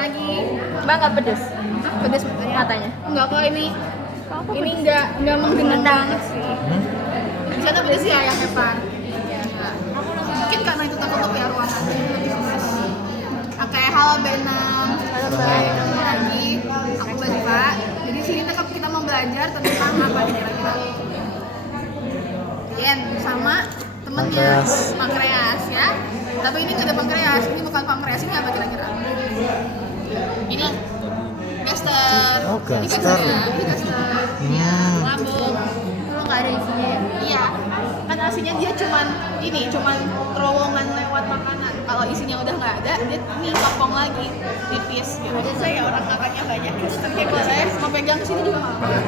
Lagi Mbak nggak pedes? pedes Matanya? enggak kok ini enggak menggenang banget sih. Bisa tapi pedes ya yang hepar. Mungkin karena itu tertutup ya ruangannya lebih luas. Oke, halo Benam. Halo Mbak. Lagi aku Mbak. Jadi sini kita mau belajar tentang apa nih kira-kira? Yen sama temennya pankreas ya. Tapi ini nggak ada pankreas, ini bukan pankreas, ini apa kira-kira? Ini gaster. Oh, Ini gaster. Ini gaster. Iya, lambung. Lu nggak ada isinya ya? Iya. Kan aslinya dia cuman terowongan lewat makanan. Kalau isinya udah nggak ada, dia nih kopong lagi, tipis. Gitu. Ada saya orang makannya banyak. Oke, kalau saya mau pegang sini juga nggak apa-apa.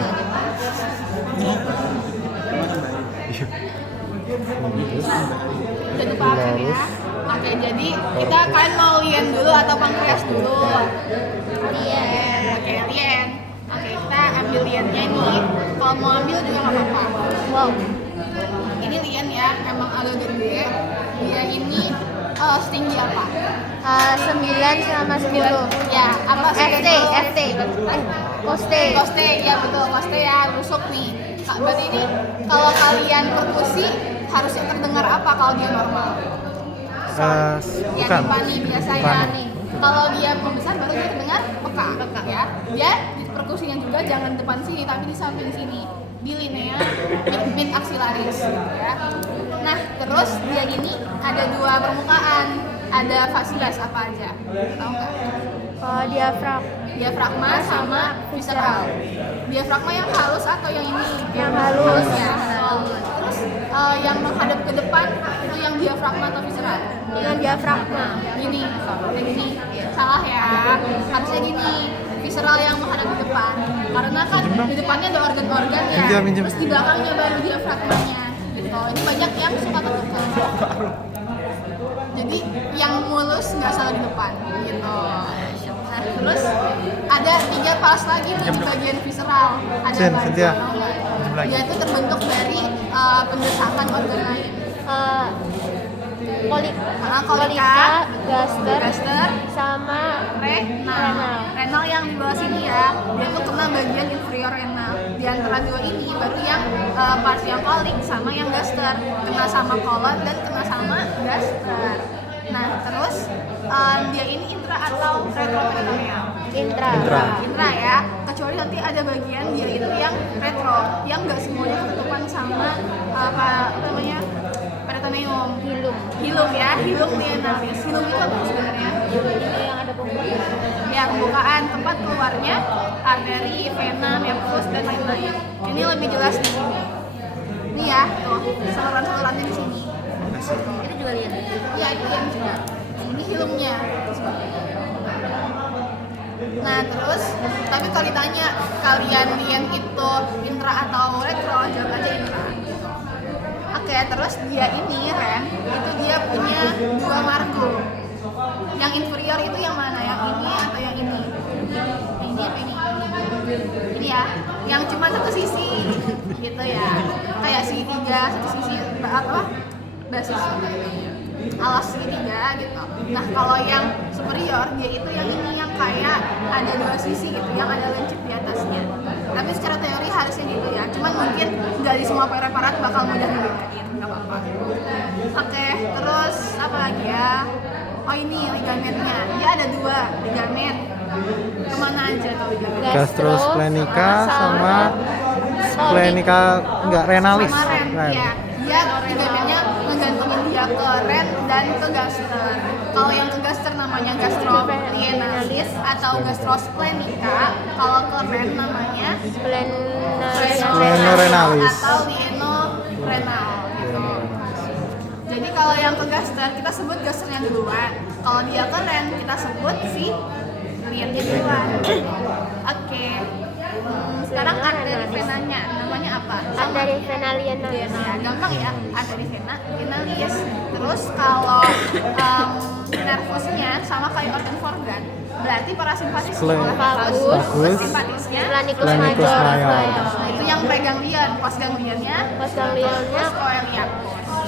Jadi paham ya. Oke, jadi kita kan mau lien dulu atau pankreas dulu? Lien. Oke, lien. Oke, kita ambil liennya ini. Kalau mau ambil juga nggak apa-apa. Wow. Ini lien ya, emang agak gede. Dia ini setinggi apa? 9 sama 10. Ya, apa FT. Koste, ya betul, koste ya, rusuk nih. Berarti ini kalau kalian perkusi harusnya terdengar apa kalau dia normal? Ya Bukan. Pani biasanya nih. Kalau dia membesar baru dia terdengar peka. Ya. Dia di perkusinya juga jangan depan sini tapi di samping sini. Di linea mid axillaris ya. Nah, terus dia ini ada dua permukaan. Ada fasilas apa aja? Tahu nggak? Diafragma sama visceral. Diafragma yang halus atau yang ini? Yang halus. Ya. Terus yang menghadap ke depan itu yang diafragma atau visceral? Dengan diafragma. Gini, kayak gini. Salah ya. Harusnya gini. Visceral yang menghadap ke depan. Karena kan di depannya ada organ-organ ya. Pinjam. Terus di belakangnya baru diafragmanya. Gitu. Ini banyak yang suka tertukar. Jadi yang mulus nggak salah di depan. Gitu. Nah, terus ada 3 pars lagi nih di bagian visceral. Ada Cynthia. dia itu terbentuk dari pendesakan organ lain. Kolika, gaster, sama renal yang di bawah sini ya. Dia tuh kena bagian inferior renal. Di antara dua ini baru yang pars yang kolik sama yang gaster kena sama kolon dan kena sama gaster. Nah, terus dia ini intra atau retroperitoneal? Intra ya. Kecuali nanti ada bagian dia itu yang retro, yang nggak semuanya ketutupan sama apa namanya peritoneum. Hilum ya, hilum lienalis. Hilum itu apa sebenarnya? yang ada pembukaan. Ya, pembukaan tempat keluarnya arteri, vena, nervus dan lain-lain. Ini lebih jelas di sini. Ini ya, tuh saluran-salurannya di sini. Itu juga lihat. Ya, itu yang juga. Ini hilumnya. Nah, terus tapi kalau ditanya kalian lien itu intra atau retro, jawab aja intra. Oke, terus dia ini Ren, itu dia punya 2 margo. Yang inferior itu yang mana? Yang ini atau yang ini? Yang ini apa ini? Ini ya, yang cuma satu sisi, gitu ya. Kayak segitiga, satu sisi apa? Basis alas segitiga gitu. Nah, kalau yang superior dia itu yang ini yang kayak ada 2 sisi gitu, yang ada lancip di atasnya. Tapi secara teori harusnya gitu ya. Cuman mungkin dari semua preparat bakal mudah dibedain, nggak apa-apa. Oke, terus apa lagi ya? Oh ini ligamennya. Dia ada 2 ligamen. Kemana aja tuh ligamen? Gastrosplenica sama splenica enggak renalis. Sama ren, ya. Dia ligamennya ngegantungin dia ke ren dan ke gaster. Kalau yang ke gaster namanya gastrolienalis atau gastrosplenica. Kalau ke ren namanya Splenorenalis atau lienorenal gitu. Jadi kalau yang ke gaster kita sebut gasternya duluan. Kalau dia ke ren kita sebut si liennya duluan. Oke. Sekarang arteri venanya namanya apa? Arteri vena lienalis. Ya, gampang ya, arteri vena lienalis. Terus kalau nervusnya sama kayak organ berarti parasimpatis Vagus. simpatisnya Planicus Planicus major. major. Nah, itu yang preganglian, postgangliannya Postgangliannya coeliac.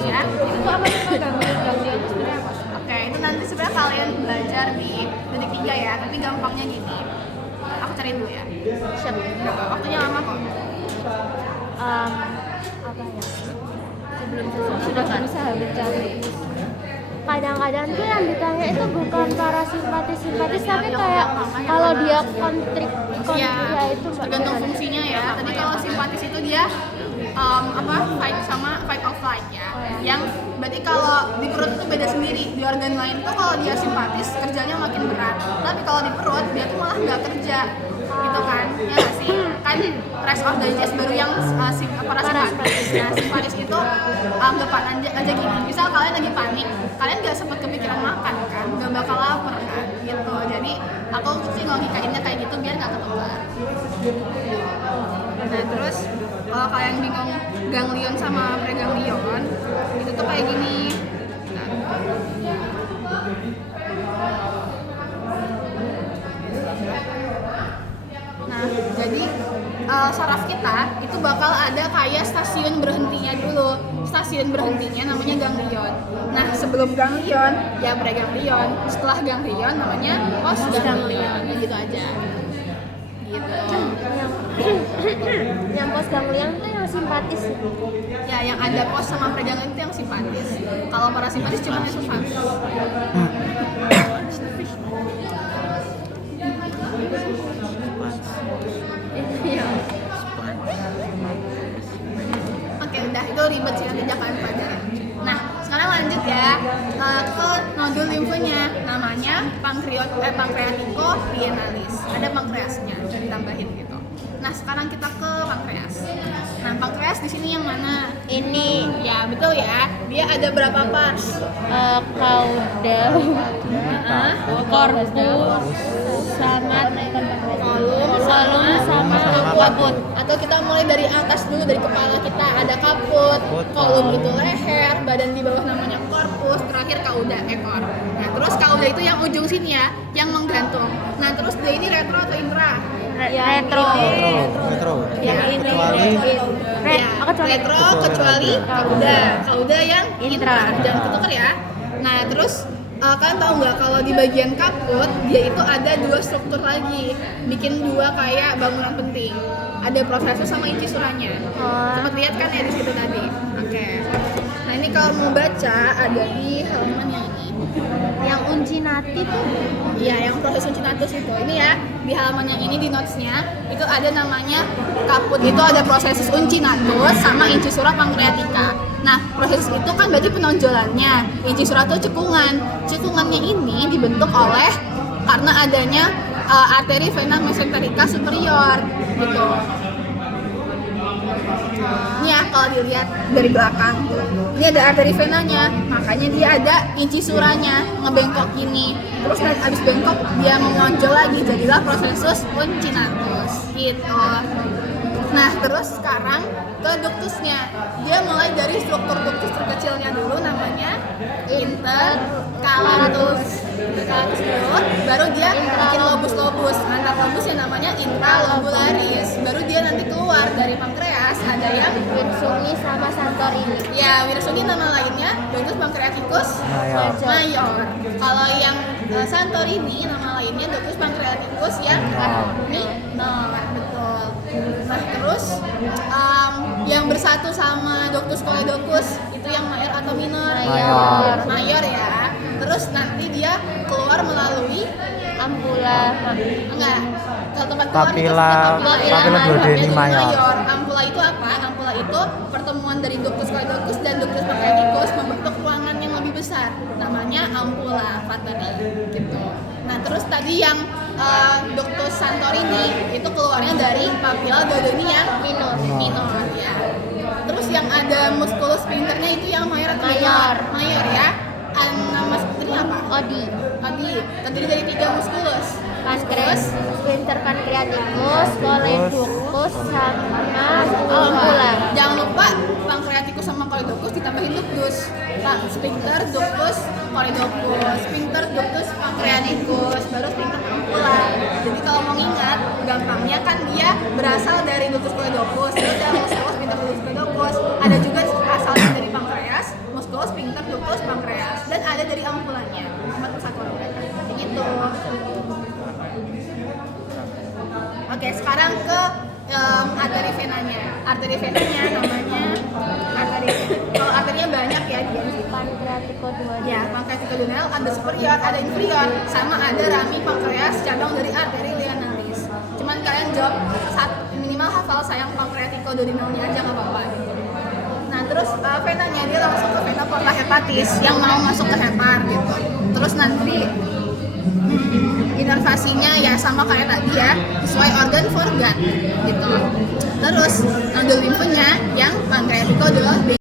Ya, itu apa itu ganglian itu sebenarnya apa? Oke, itu nanti nanti sebenarnya kalian belajar di detik 3 ya, tapi gampangnya gini. Aku cari dulu ya. Siap. Waktunya lama kok. Apa ya? Sebelum sudah berusaha bercari. Kadang-kadang tuh yang ditanya itu bukan para simpatis tapi kayak kalau dia konflik Ya, ya itu tergantung fungsinya ya. Tadi kalau simpatis itu dia fight sama fight or flight ya. Yang berarti kalau di perut itu beda sendiri. Di organ lain tuh kalau dia simpatis kerjanya makin berat. Tapi kalau di perut dia tuh malah nggak kerja. Gitu kan? Ya nggak sih? Kan rest of digest baru yang parasimpatis. Nah, simpatis itu anggapan aja gini. Misal kalian lagi panik, kalian nggak sempat kepikiran makan kan? Nggak bakal lapar kan? Gitu. Jadi aku sih logikainnya kayak gitu biar nggak ketukar. Nah terus kalau kalian bingung ganglion sama preganglion itu tuh kayak gini. Nah jadi saraf kita itu bakal ada kayak stasiun berhentinya dulu. Stasiun berhentinya namanya ganglion. Nah sebelum ganglion ya preganglion, setelah ganglion namanya postganglion. Gitu aja. Gitu. yang postganglion tuh yang simpatis. Ya, yang ada pos sama preganglion itu yang simpatis. Kalau parasimpatis cuma mesofagus. Iya. Oke, udah itu ribet sih nanti kalian pelajari. Nah, sekarang lanjut ya ke nodul limfenya. Namanya pancreatico rienalis. Ada pankreasnya, ditambahin gitu. Nah, sekarang kita ke pankreas. Nah, pankreas di sini yang mana? Ini Ya, betul ya. Dia ada berapa parts? caudal, corpus, sama kolum sama kaput. Atau kita mulai dari atas dulu, dari kepala kita ada kaput, kolum itu leher, badan di bawah namanya korpus, terakhir kauda, ekor. Nah terus kauda itu yang ujung sini ya, yang menggantung. Nah terus dia ini retro atau intra? Retro. Yang ini retro kecuali kauda yang intra. Jangan ketukar ya. Nah terus kalian tahu nggak kalau di bagian kaput dia itu ada dua struktur lagi, bikin dua kayak bangunan penting. Ada prosesus sama inci suranya. Sempat lihat kan ya di situ tadi. Oke. Nah ini kalau mau baca ada di halaman yang ini. Yang uncinati tuh Iya, yang proses uncinatus itu. Ini ya, di halaman yang ini di notes-nya itu ada namanya kaput itu ada proses uncinatus sama inci surat pankreatika. Nah, proses itu kan berarti penonjolannya. Inci surat itu cekungan. Cekungannya ini dibentuk oleh karena adanya arteri vena mesenterica superior gitu. Ini ya kalau dilihat dari belakang, ini ada arteri venanya, makanya dia ada inci suranya ngebengkok gini. Terus abis bengkok dia menonjol lagi, jadilah prosesus uncinatus gitu. Nah terus sekarang ke duktusnya, dia mulai dari struktur duktus terkecilnya dulu namanya intercalatus dulu, baru dia bikin lobus-lobus. Antar lobus yang namanya intralobularis, baru dia nanti keluar dari pankreas ada yang Wirsuni sama Santorini. ya Wirsuni nama lainnya Ductus pancreaticus mayor. Kalau yang Santorini nama lainnya Ductus pancreaticus yang minor, betul. Nah terus yang bersatu sama Ductus coledochus itu yang mayor atau minor? Mayor ya. Terus nanti dia keluar melalui Ampula. enggak, kalau tempat keluar papila duodeni mayor. Ampula itu apa? Ampula itu pertemuan dari ductus coledochus dan ductus pancreaticus membentuk ruangan yang lebih besar, namanya ampula vateri gitu. Nah terus tadi yang ductus Santorini itu keluarnya dari papila duodeni yang minor ya. Terus yang ada musculus sphincternya itu yang mayor atau minor? Mayor ya. Nama sphincternya apa? Odi. Terdiri dari 3 musculus. Pankreas, sphincter pancreaticus, coledochus sama ampula. Jangan lupa pancreaticus sama coledochus ditambahin ductus. Sphincter, ductus, coledochus, sphincter, ductus, pancreaticus, baru sphincter ampula. Jadi kalau mau ingat, gampangnya kan dia berasal dari ductus coledochus, terus ada musculus, sphincter, ductus, coledochus. Ada juga asalnya dari pankreas, musculus, sphincter, ductus, pankreas, dan ada dari ampulanya. sama persatuan organ. Kayak gitu. Oke, sekarang ke arteri venanya. Arteri venanya namanya arteri. Kalau arterinya banyak ya dia di situ. Pankreatikoduodenal. Ya, pankreatikoduodenal ada superior, ada inferior, sama ada rami pankreas cabang dari arteri linearis. Cuman kalian jawab minimal hafal sayang pankreatikoduodenalnya aja nggak apa-apa. Gitu. Nah terus venanya dia langsung ke vena porta hepatis yang mau masuk ke hepar gitu. Terus nanti inervasinya ya sama kayak tadi ya, sesuai organ for organ gitu. Terus nodul limfenya yang pankreatikoduodenal